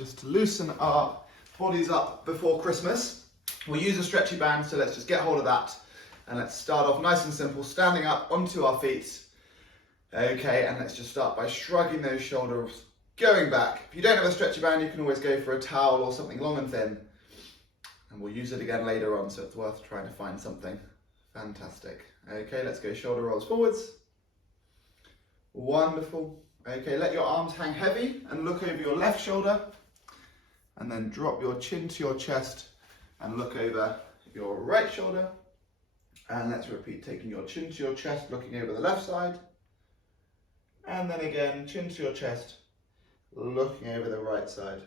Just to loosen our bodies up before Christmas, we'll use a stretchy band, so let's just get hold of that. And let's start off nice and simple, standing up onto our feet. Okay, and let's just start by shrugging those shoulders, going back. If you don't have a stretchy band, you can always go for a towel or something long and thin. And we'll use it again later on, so it's worth trying to find something. Fantastic. Okay, let's go shoulder rolls forwards. Wonderful. Okay, let your arms hang heavy and look over your left shoulder. And then drop your chin to your chest and look over your right shoulder. And let's repeat, taking your chin to your chest, looking over the left side. And then again, chin to your chest, looking over the right side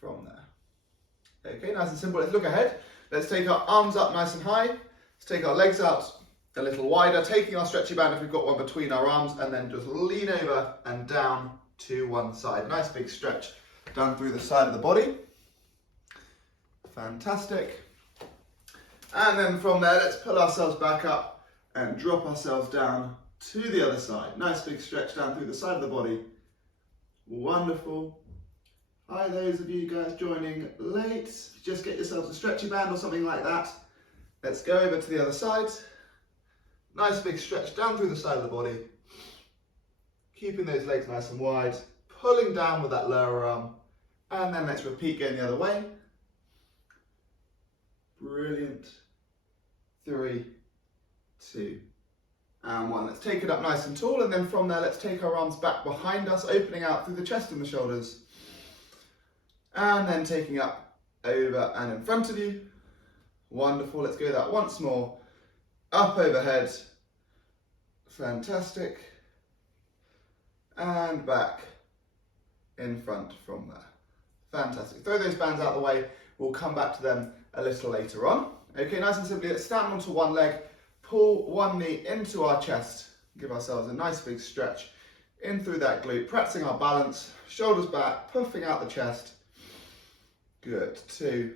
from there. Okay, nice and simple. Let's look ahead. Let's take our arms up nice and high. Let's take our legs out a little wider, taking our stretchy band if we've got one between our arms, and then just lean over and down to one side. Nice big stretch down through the side of the body. Fantastic. And then from there, let's pull ourselves back up and drop ourselves down to the other side. Nice big stretch down through the side of the body. Wonderful. Hi, those of you guys joining late. Just get yourselves a stretchy band or something like that. Let's go over to the other side. Nice big stretch down through the side of the body. Keeping those legs nice and wide. Pulling down with that lower arm. And then let's repeat going the other way. Brilliant. 3, 2, and 1. Let's take it up nice and tall, and then from there let's take our arms back behind us, opening out through the chest and the shoulders. And then taking up over and in front of you. Wonderful. Let's go that once more. Up overhead. Fantastic. And back in front from there. Fantastic. Throw those bands out of the way. We'll come back to them a little later on. Okay, nice and simply, let's stand onto one leg, pull one knee into our chest, give ourselves a nice big stretch in through that glute, practicing our balance, shoulders back, puffing out the chest. Good, 2,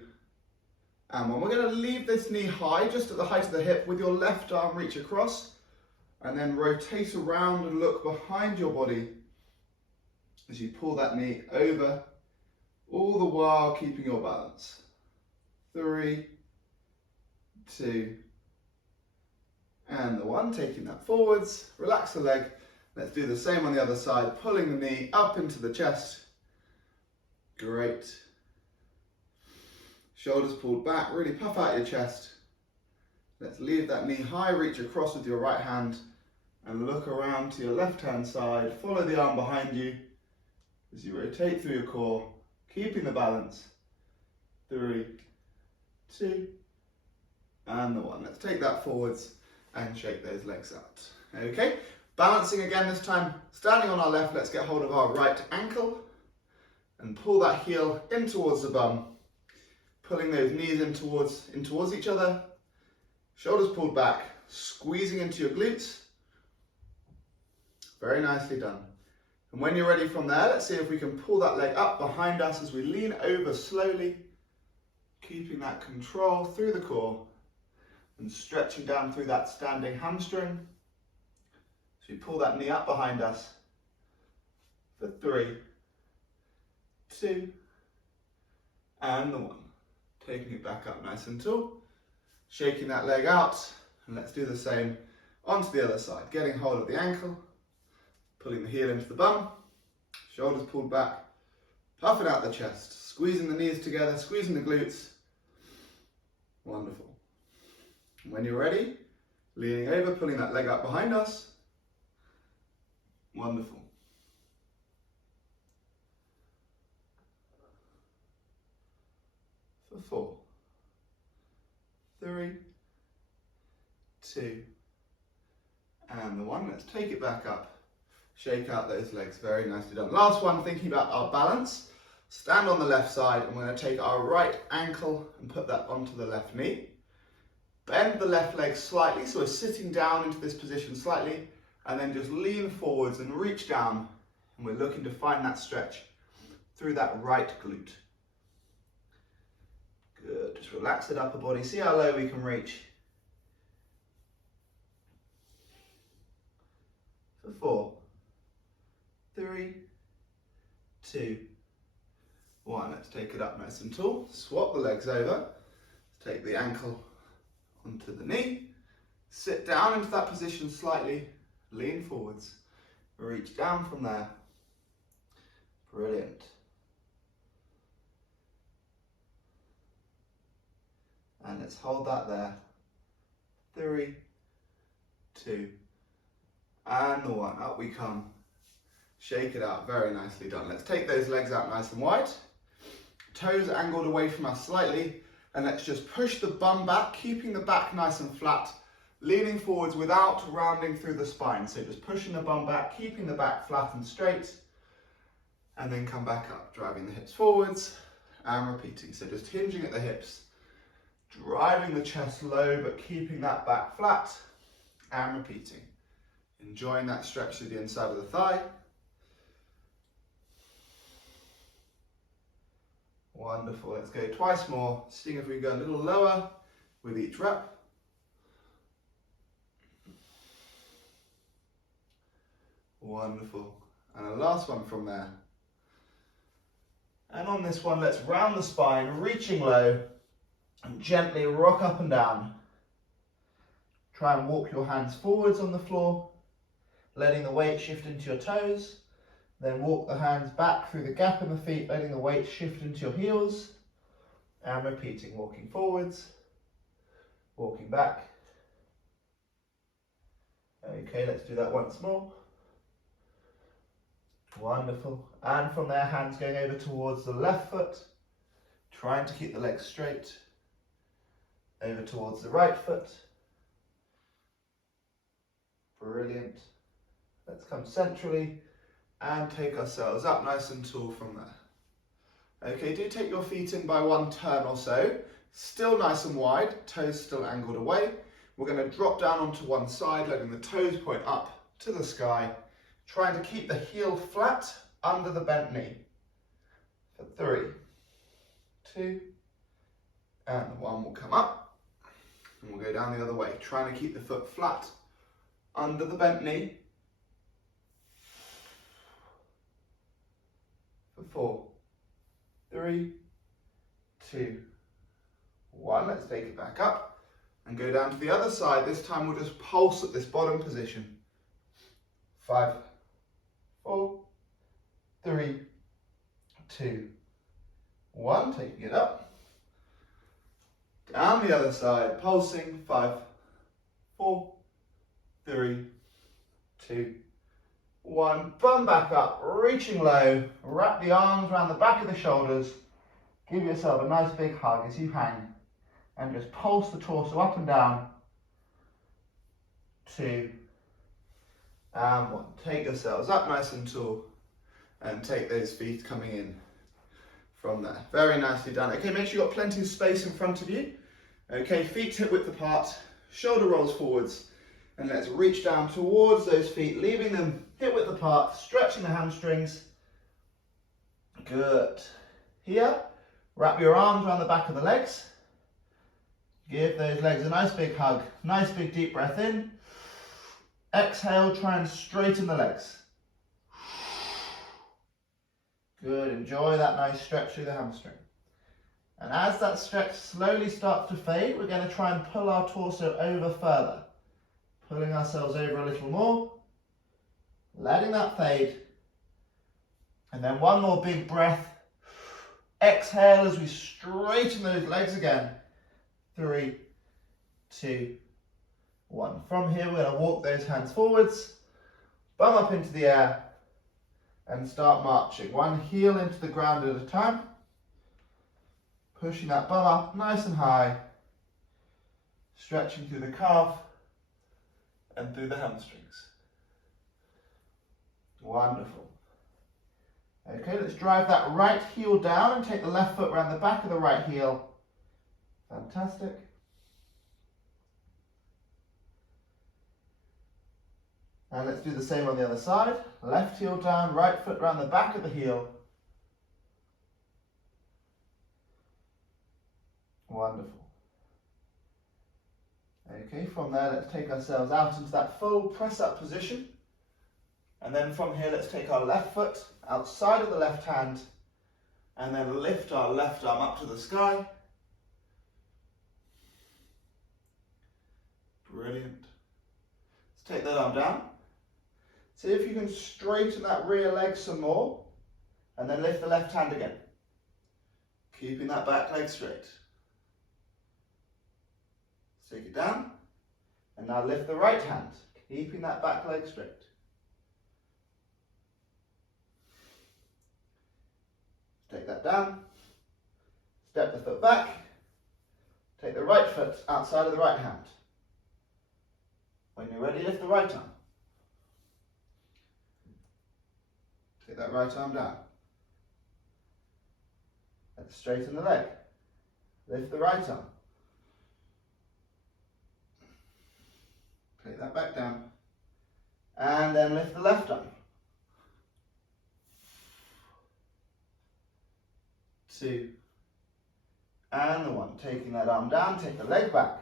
and 1. We're going to leave this knee high, just at the height of the hip, with your left arm reach across, and then rotate around and look behind your body as you pull that knee over, all the while keeping your balance. 3, 2, and the 1, taking that forwards, relax the leg. Let's do the same on the other side, pulling the knee up into the chest. Great. Shoulders pulled back, really puff out your chest. Let's leave that knee high, reach across with your right hand and look around to your left hand side. Follow the arm behind you as you rotate through your core, keeping the balance. 3, 2, and the 1. Let's take that forwards and shake those legs out. Okay, balancing again this time, standing on our left, let's get hold of our right ankle and pull that heel in towards the bum, pulling those knees in towards each other, shoulders pulled back, squeezing into your glutes. Very nicely done. And when you're ready from there, let's see if we can pull that leg up behind us as we lean over slowly, keeping that control through the core and stretching down through that standing hamstring. So you pull that knee up behind us for 3, 2, and the 1. Taking it back up nice and tall, shaking that leg out, and let's do the same onto the other side. Getting hold of the ankle, pulling the heel into the bum, shoulders pulled back, puffing out the chest, squeezing the knees together, squeezing the glutes. Wonderful. When you're ready, leaning over, pulling that leg up behind us. Wonderful. For 4, 3, 2, and the 1. Let's take it back up. Shake out those legs. Very nicely done. Last one, thinking about our balance. Stand on the left side, and we're going to take our right ankle and put that onto the left knee. Bend the left leg slightly, so we're sitting down into this position slightly, and then just lean forwards and reach down, and we're looking to find that stretch through that right glute. Good, just relax the upper body, see how low we can reach. For 4, 3, 2, One, let's take it up nice and tall. Swap the legs over. Take the ankle onto the knee. Sit down into that position slightly. Lean forwards. Reach down from there. Brilliant. And let's hold that there. 3, 2, and 1. Up we come. Shake it out. Very nicely done. Let's take those legs out nice and wide. Toes angled away from us slightly. And let's just push the bum back, keeping the back nice and flat. Leaning forwards without rounding through the spine. So just pushing the bum back, keeping the back flat and straight. And then come back up, driving the hips forwards and repeating. So just hinging at the hips. Driving the chest low, but keeping that back flat and repeating. Enjoying that stretch through the inside of the thigh. Wonderful. Let's go twice more, seeing if we can go a little lower with each rep. Wonderful. And a last one from there. And on this one, let's round the spine, reaching low. And gently rock up and down. Try and walk your hands forwards on the floor, letting the weight shift into your toes. Then walk the hands back through the gap in the feet, letting the weight shift into your heels. And repeating, walking forwards, walking back. Okay, let's do that once more. Wonderful. And from there, hands going over towards the left foot, trying to keep the legs straight. Over towards the right foot. Brilliant. Let's come centrally and take ourselves up nice and tall from there. Okay, do take your feet in by one turn or so. Still nice and wide, toes still angled away. We're going to drop down onto one side, letting the toes point up to the sky. Trying to keep the heel flat under the bent knee. For 3, 2, and 1 will come up. And we'll go down the other way, trying to keep the foot flat under the bent knee. For 4, 3, 2, 1. Let's take it back up and go down to the other side. This time we'll just pulse at this bottom position. 5, 4, 3, 2, 1. Taking it up. Down the other side, pulsing. 5, 4, 3, 2, 1. Bum back up, reaching low. Wrap the arms around the back of the shoulders. Give yourself a nice big hug as you hang. And just pulse the torso up and down. 2, and 1. Take yourselves up nice and tall. And take those feet coming in from there. Very nicely done. Okay, make sure you've got plenty of space in front of you. Okay, feet hip width apart, shoulder rolls forwards, and let's reach down towards those feet, leaving them hip width apart, stretching the hamstrings. Good. Here, wrap your arms around the back of the legs. Give those legs a nice big hug. Nice big deep breath in. Exhale, try and straighten the legs. Good, enjoy that nice stretch through the hamstring. And as that stretch slowly starts to fade, we're going to try and pull our torso over further. Pulling ourselves over a little more. Letting that fade. And then one more big breath. Exhale as we straighten those legs again. 3, 2, 1. From here, we're going to walk those hands forwards. Bum up into the air. And start marching. One heel into the ground at a time. Pushing that bum up nice and high. Stretching through the calf and through the hamstrings. Wonderful. Okay, let's drive that right heel down and take the left foot around the back of the right heel. Fantastic. And let's do the same on the other side. Left heel down, right foot around the back of the heel. Wonderful. Okay, from there, let's take ourselves out into that full press-up position. And then from here, let's take our left foot outside of the left hand, And then lift our left arm up to the sky. Brilliant. Let's take that arm down. See if you can straighten that rear leg some more, and then lift the left hand again. Keeping that back leg straight. Take it down, and now lift the right hand, keeping that back leg straight. Take that down, step the foot back, take the right foot outside of the right hand. When you're ready, lift the right arm. Take that right arm down. Let's straighten the leg. Lift the right arm. Take that back down. And then lift the left arm. 2. And the 1. Taking that arm down, take the leg back.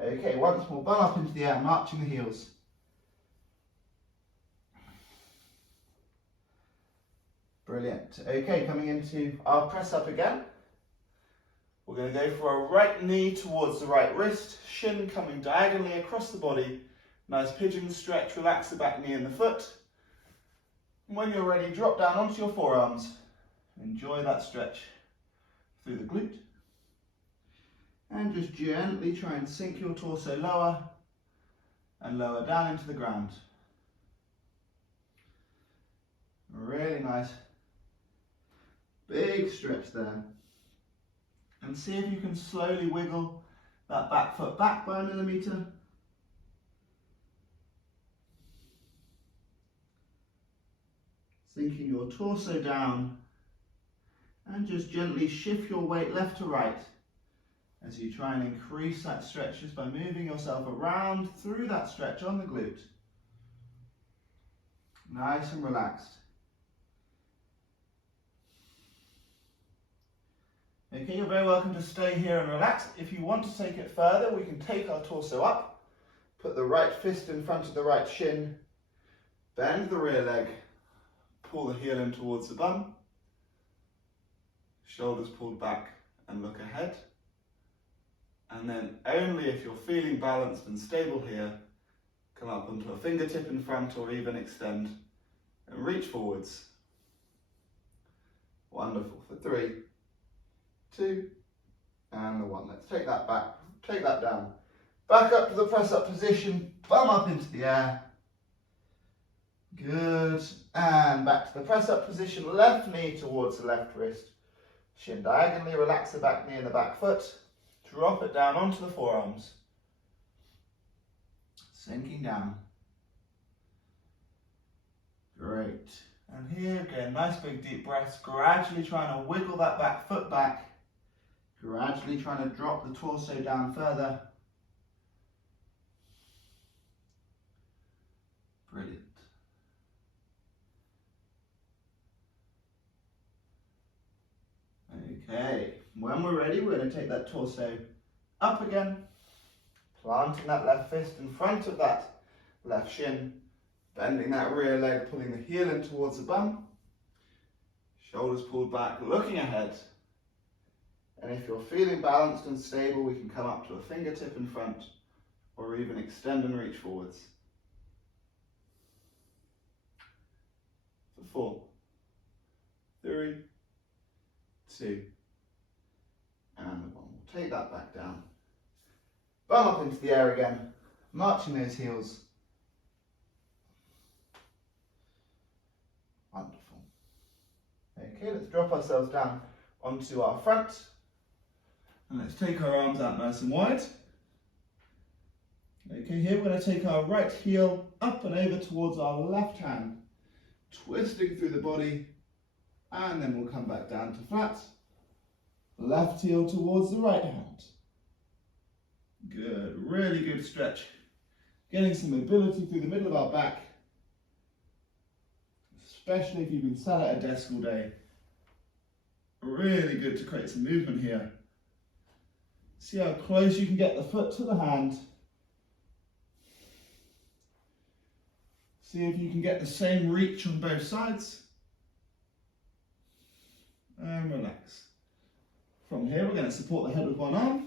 Okay, once more, bum up into the air, marching the heels. Brilliant. Okay, coming into our press up again. We're going to go for a right knee towards the right wrist, shin coming diagonally across the body. Nice pigeon stretch, relax the back knee and the foot. And when you're ready, drop down onto your forearms. Enjoy that stretch through the glute. And just gently try and sink your torso lower and lower down into the ground. Really nice. Big stretch there. And see if you can slowly wiggle that back foot back by a millimetre. Sinking your torso down, and just gently shift your weight left to right as you try and increase that stretch just by moving yourself around through that stretch on the glute. Nice and relaxed. Okay, you're very welcome to stay here and relax. If you want to take it further, we can take our torso up, put the right fist in front of the right shin, bend the rear leg, pull the heel in towards the bum, shoulders pulled back and look ahead. And then only if you're feeling balanced and stable here, come up onto a fingertip in front or even extend and reach forwards. Wonderful. For 3, 2, and the 1. Let's take that back, take that down. Back up to the press up position, bum up into the air. Good. And back to the press up position, left knee towards the left wrist. Shin diagonally, relax the back knee and the back foot. Drop it down onto the forearms. Sinking down. Great. And here again, nice big deep breaths, gradually trying to wiggle that back foot back. Gradually trying to drop the torso down further. Brilliant. Okay, when we're ready, we're going to take that torso up again, planting that left fist in front of that left shin, bending that rear leg, pulling the heel in towards the bum, shoulders pulled back, looking ahead. And if you're feeling balanced and stable, we can come up to a fingertip in front or even extend and reach forwards. For 4, 3, 2, and 1. We'll take that back down. Bum up into the air again, marching those heels. Wonderful. Okay, let's drop ourselves down onto our front. And let's take our arms out nice and wide. Okay, here we're going to take our right heel up and over towards our left hand, twisting through the body, and then we'll come back down to flat. Left heel towards the right hand. Good, really good stretch. Getting some mobility through the middle of our back, especially if you've been sat at a desk all day. Really good to create some movement here. See how close you can get the foot to the hand. See if you can get the same reach on both sides. and relax. From here, we're going to support the head with one arm.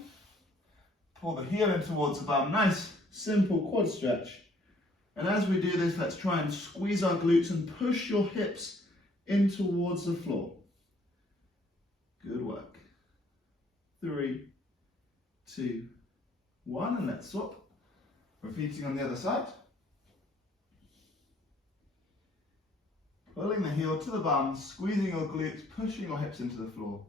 Pull the heel in towards the bum. Nice, simple quad stretch. And as we do this, let's try and squeeze our glutes and push your hips in towards the floor. Good work. 3, 2, 1, and let's swap. Repeating on the other side. Pulling the heel to the bum, squeezing your glutes, pushing your hips into the floor.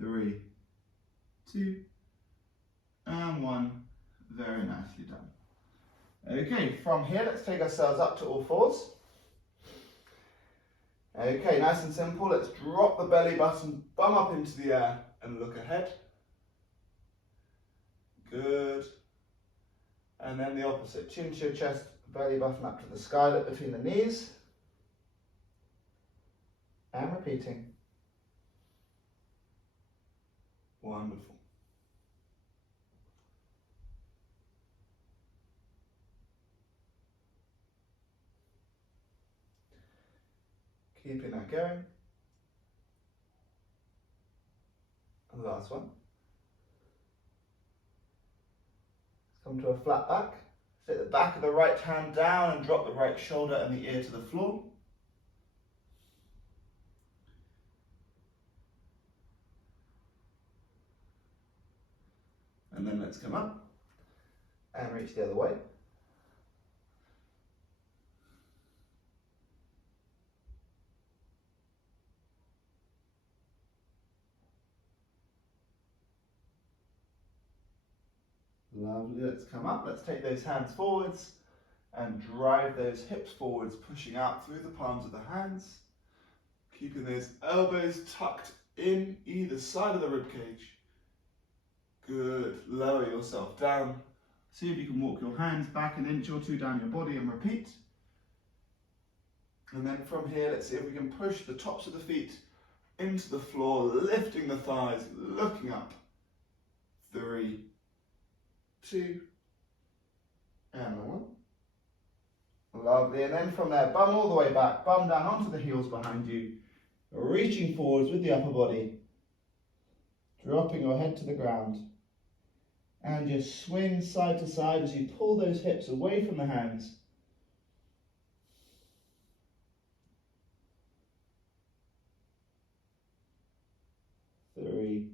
3, 2, and 1. Very nicely done. Okay, from here, let's take ourselves up to all fours. Okay, nice and simple. Let's drop the belly button, bum up into the air, and look ahead. Good. And then the opposite. Chin to your chest, belly button up to the sky, look between the knees. And repeating. Wonderful. Keeping that going. And the last one. Come to a flat back. Sit the back of the right hand down and drop the right shoulder and the ear to the floor. And then let's come up and reach the other way. Lovely, let's come up, let's take those hands forwards and drive those hips forwards, pushing out through the palms of the hands, keeping those elbows tucked in either side of the ribcage. Good, lower yourself down. See if you can walk your hands back an inch or two down your body and repeat. And then from here, let's see if we can push the tops of the feet into the floor, lifting the thighs, looking up. 3, 2, and 1. Lovely, and then from there, bum all the way back, bum down onto the heels behind you, reaching forwards with the upper body, dropping your head to the ground, and just swing side to side as you pull those hips away from the hands. Three,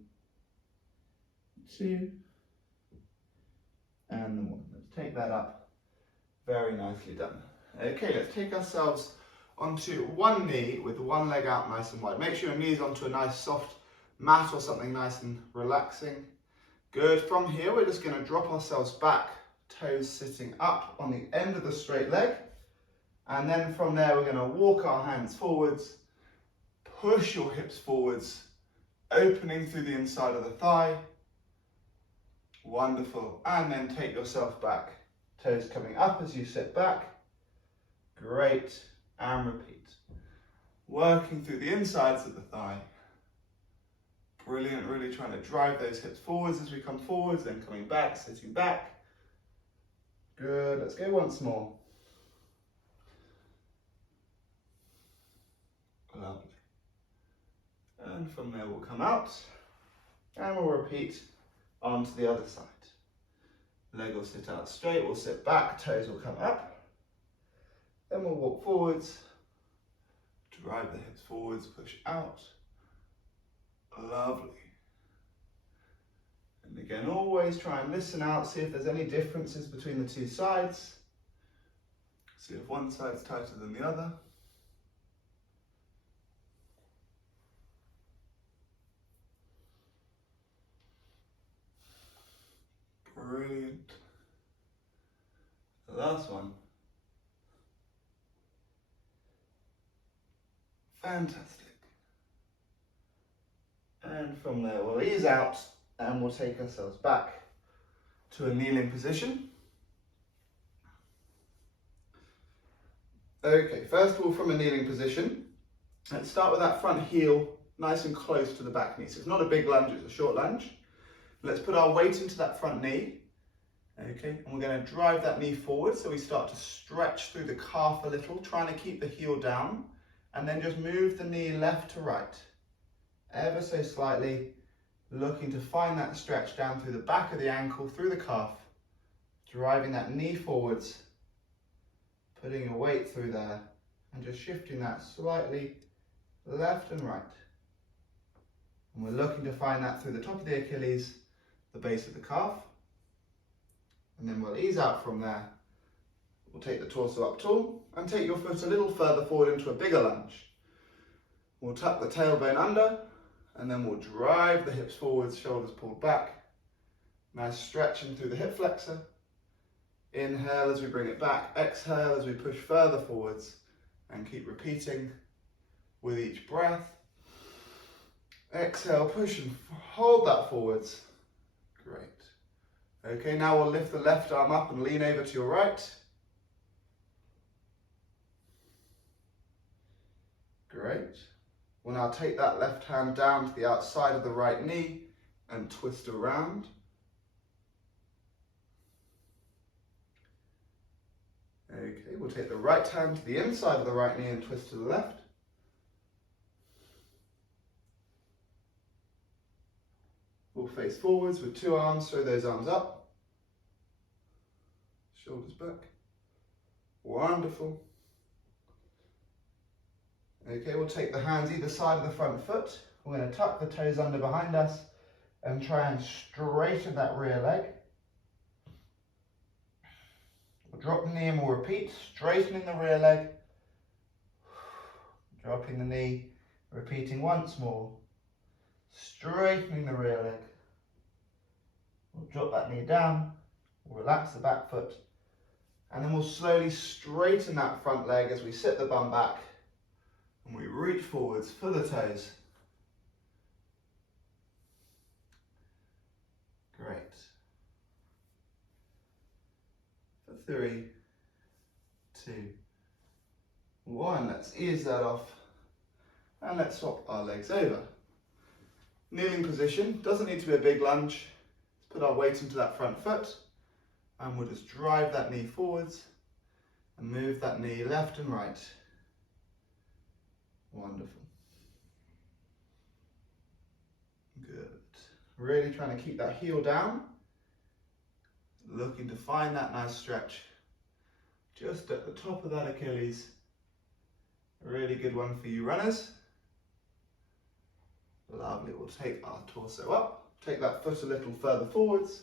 2, and the 1. Let's take that up. Very nicely done. Okay, let's take ourselves onto one knee with one leg out nice and wide. Make sure your knee's onto a nice soft mat or something nice and relaxing. Good. From here, we're just going to drop ourselves back, toes sitting up on the end of the straight leg. And then from there, we're going to walk our hands forwards, push your hips forwards, opening through the inside of the thigh. Wonderful. And then take yourself back, toes coming up as you sit back. Great. And repeat. Working through the insides of the thigh. Brilliant, really trying to drive those hips forwards as we come forwards, then coming back, sitting back. Good, let's go once more. Lovely. And from there we'll come out, and we'll repeat onto the other side. Leg will sit out straight, we'll sit back, toes will come up. Then we'll walk forwards, drive the hips forwards, push out. Lovely. And again, always try and listen out, see if there's any differences between the two sides. See if one side's tighter than the other. Brilliant. The last one. Fantastic. And from there we'll ease out and we'll take ourselves back to a kneeling position. Okay, first of all, from a kneeling position, let's start with that front heel nice and close to the back knee. So it's not a big lunge, it's a short lunge. Let's put our weight into that front knee Okay, and we're going to drive that knee forward, so we start to stretch through the calf a little, trying to keep the heel down, and then just move the knee left to right, ever so slightly, looking to find that stretch down through the back of the ankle, through the calf, driving that knee forwards, putting your weight through there, and just shifting that slightly left and right. And we're looking to find that through the top of the Achilles, the base of the calf. And then we'll ease out from there. We'll take the torso up tall and take your foot a little further forward into a bigger lunge. We'll tuck the tailbone under and then we'll drive the hips forwards, shoulders pulled back. Nice stretching through the hip flexor. Inhale as we bring it back, exhale as we push further forwards, and keep repeating with each breath. Exhale, push and hold that forwards. Great. Okay, now we'll lift the left arm up and lean over to your right. Great. We'll now take that left hand down to the outside of the right knee and twist around. Okay, we'll take the right hand to the inside of the right knee and twist to the left. We'll face forwards with two arms, throw those arms up. Shoulders back. Wonderful. Okay, we'll take the hands either side of the front foot. We're going to tuck the toes under behind us and try and straighten that rear leg. We'll drop the knee and we'll repeat, straightening the rear leg. Dropping the knee, repeating once more. Straightening the rear leg. We'll drop that knee down, we'll relax the back foot, and then we'll slowly straighten that front leg as we sit the bum back and we reach forwards for the toes. Great. For 3, 2, 1, let's ease that off and let's swap our legs over. Kneeling position, doesn't need to be a big lunge. Let's put our weight into that front foot and we'll just drive that knee forwards and move that knee left and right. Wonderful. Good. Really trying to keep that heel down. Looking to find that nice stretch just at the top of that Achilles. A really good one for you runners. Lovely, we'll take our torso up, take that foot a little further forwards,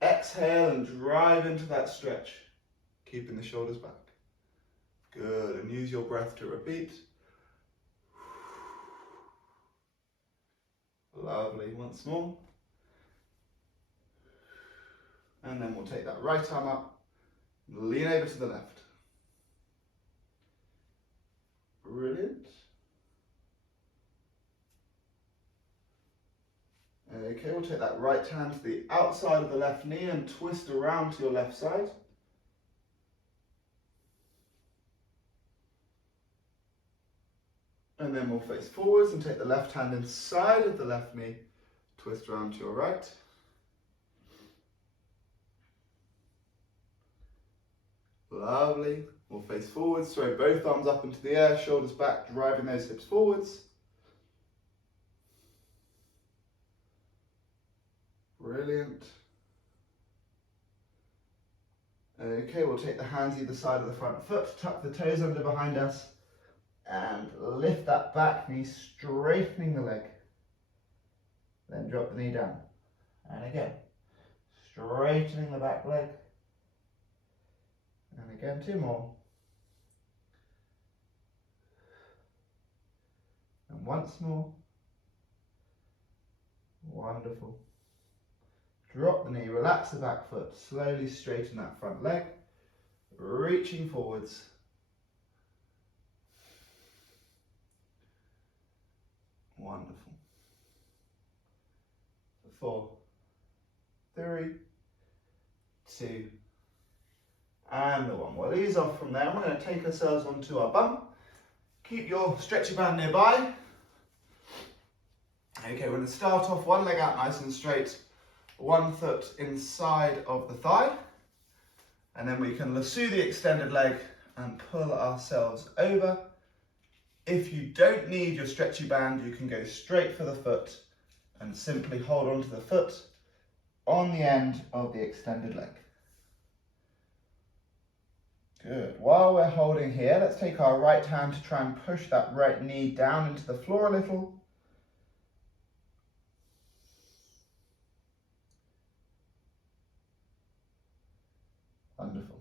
exhale and drive into that stretch, keeping the shoulders back. Good, and use your breath to repeat. Lovely, once more. And then we'll take that right arm up, lean over to the left. Brilliant. Okay, we'll take that right hand to the outside of the left knee and twist around to your left side. And then we'll face forwards and take the left hand inside of the left knee, twist around to your right. Lovely. We'll face forwards, throw both arms up into the air, shoulders back, driving those hips forwards. Brilliant. Okay, we'll take the hands either side of the front foot, tuck the toes under behind us, and lift that back knee, straightening the leg. Then drop the knee down. And again, straightening the back leg. And again, 2 more. And once more. Wonderful. Drop the knee, relax the back foot, slowly straighten that front leg, reaching forwards. Wonderful. 4, 3, 2, and 1. We'll ease off from there. We're going to take ourselves onto our bum. Keep your stretchy band nearby. Okay, we're going to start off one leg out nice and straight, one foot inside of the thigh, and then we can lasso the extended leg and pull ourselves over. If you don't need your stretchy band, you can go straight for the foot and simply hold onto the foot on the end of the extended leg. Good. While we're holding here, let's take our right hand to try and push that right knee down into the floor a little. Wonderful.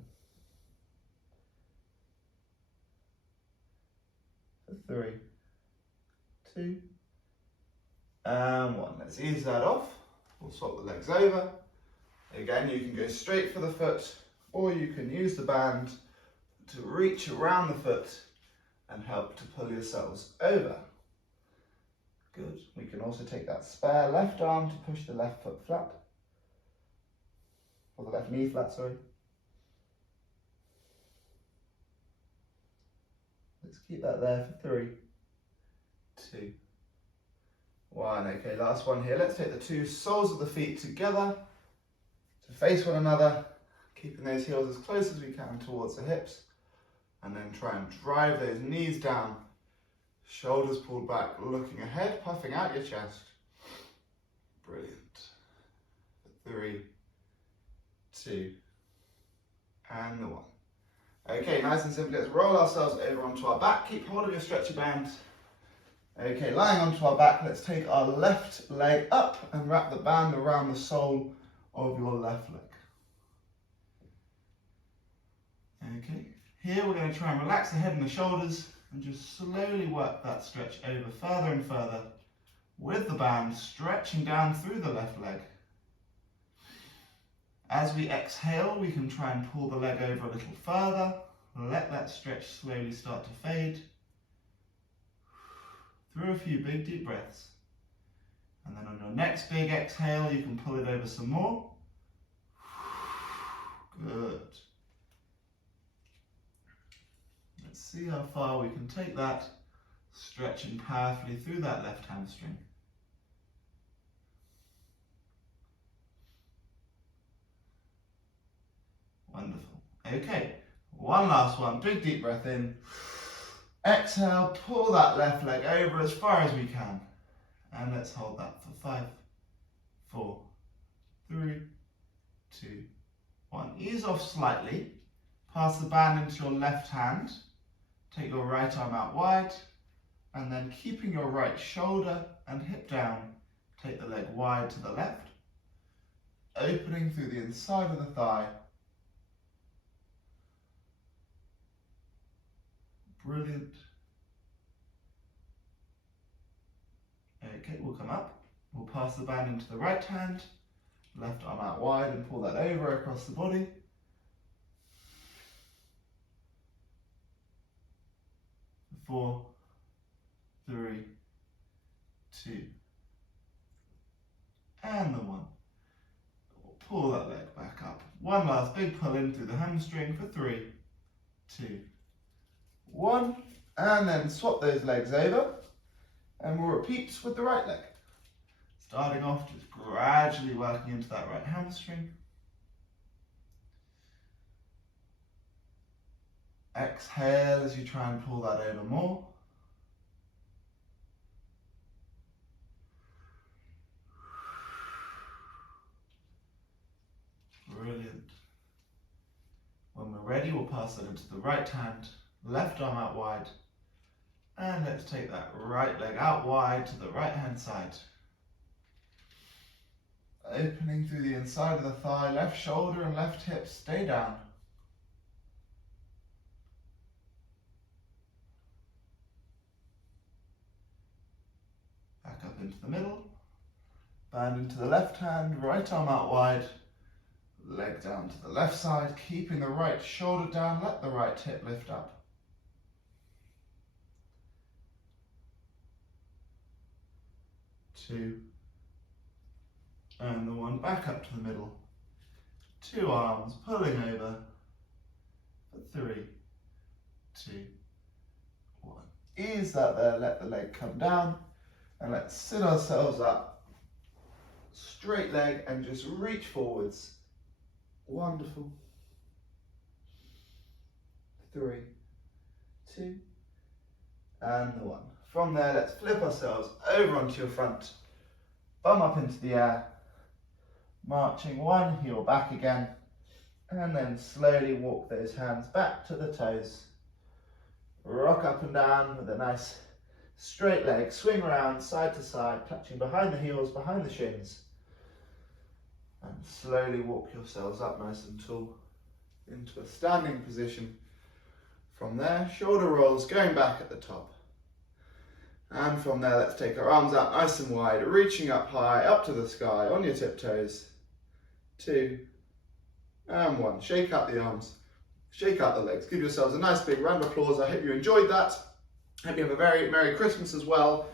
For 3, 2, and 1. Let's ease that off. We'll swap the legs over. Again, you can go straight for the foot, or you can use the band to reach around the foot and help to pull yourselves over. Good. We can also take that spare left arm to push the left foot flat, or the left knee flat, sorry. Let's keep that there for 3, 2, 1. Okay, last one here. Let's take the two soles of the feet together to face one another, keeping those heels as close as we can towards the hips, and then try and drive those knees down, shoulders pulled back, looking ahead, puffing out your chest. Brilliant. 3, 2, and the 1. Okay, nice and simple. Let's roll ourselves over onto our back. Keep hold of your stretchy band. Okay, lying onto our back, let's take our left leg up and wrap the band around the sole of your left leg. Okay, here we're going to try and relax the head and the shoulders and just slowly work that stretch over further and further with the band stretching down through the left leg. As we exhale, we can try and pull the leg over a little further. Let that stretch slowly start to fade. Through a few big deep breaths. And then on your next big exhale, you can pull it over some more. Good. Let's see how far we can take that, stretching powerfully through that left hamstring. Wonderful. Okay, one last one. Big deep breath in. Exhale, pull that left leg over as far as we can. And let's hold that for 5, 4, 3, 2, 1. Ease off slightly. Pass the band into your left hand. Take your right arm out wide. And then keeping your right shoulder and hip down, take the leg wide to the left. Opening through the inside of the thigh. Brilliant. Okay, we'll come up. We'll pass the band into the right hand, left arm out wide and pull that over across the body. Four, 3, 2, and the 1. We'll pull that leg back up. One last big pull in through the hamstring for 3, 2, 1, and then swap those legs over, and we'll repeat with the right leg. Starting off, just gradually working into that right hamstring. Exhale as you try and pull that over more. Brilliant. When we're ready, we'll pass that into the right hand. Left arm out wide, and let's take that right leg out wide to the right hand side. Opening through the inside of the thigh, left shoulder and left hip stay down. Back up into the middle, band into the left hand, right arm out wide, leg down to the left side, keeping the right shoulder down, let the right hip lift up. 2, and the 1 back up to the middle. 2 arms pulling over for 3, 2, 1. Ease that there, let the leg come down, and let's sit ourselves up straight leg and just reach forwards. Wonderful. 3, 2, and the 1. From there, let's flip ourselves over onto your front, bum up into the air, marching one heel back again, and then slowly walk those hands back to the toes. Rock up and down with a nice straight leg, swing around side to side, clutching behind the heels, behind the shins, and slowly walk yourselves up nice and tall into a standing position. From there, shoulder rolls going back at the top. And from there, let's take our arms out nice and wide, reaching up high, up to the sky, on your tiptoes. 2, and 1. Shake out the arms, shake out the legs. Give yourselves a nice big round of applause. I hope you enjoyed that. I hope you have a very Merry Christmas as well.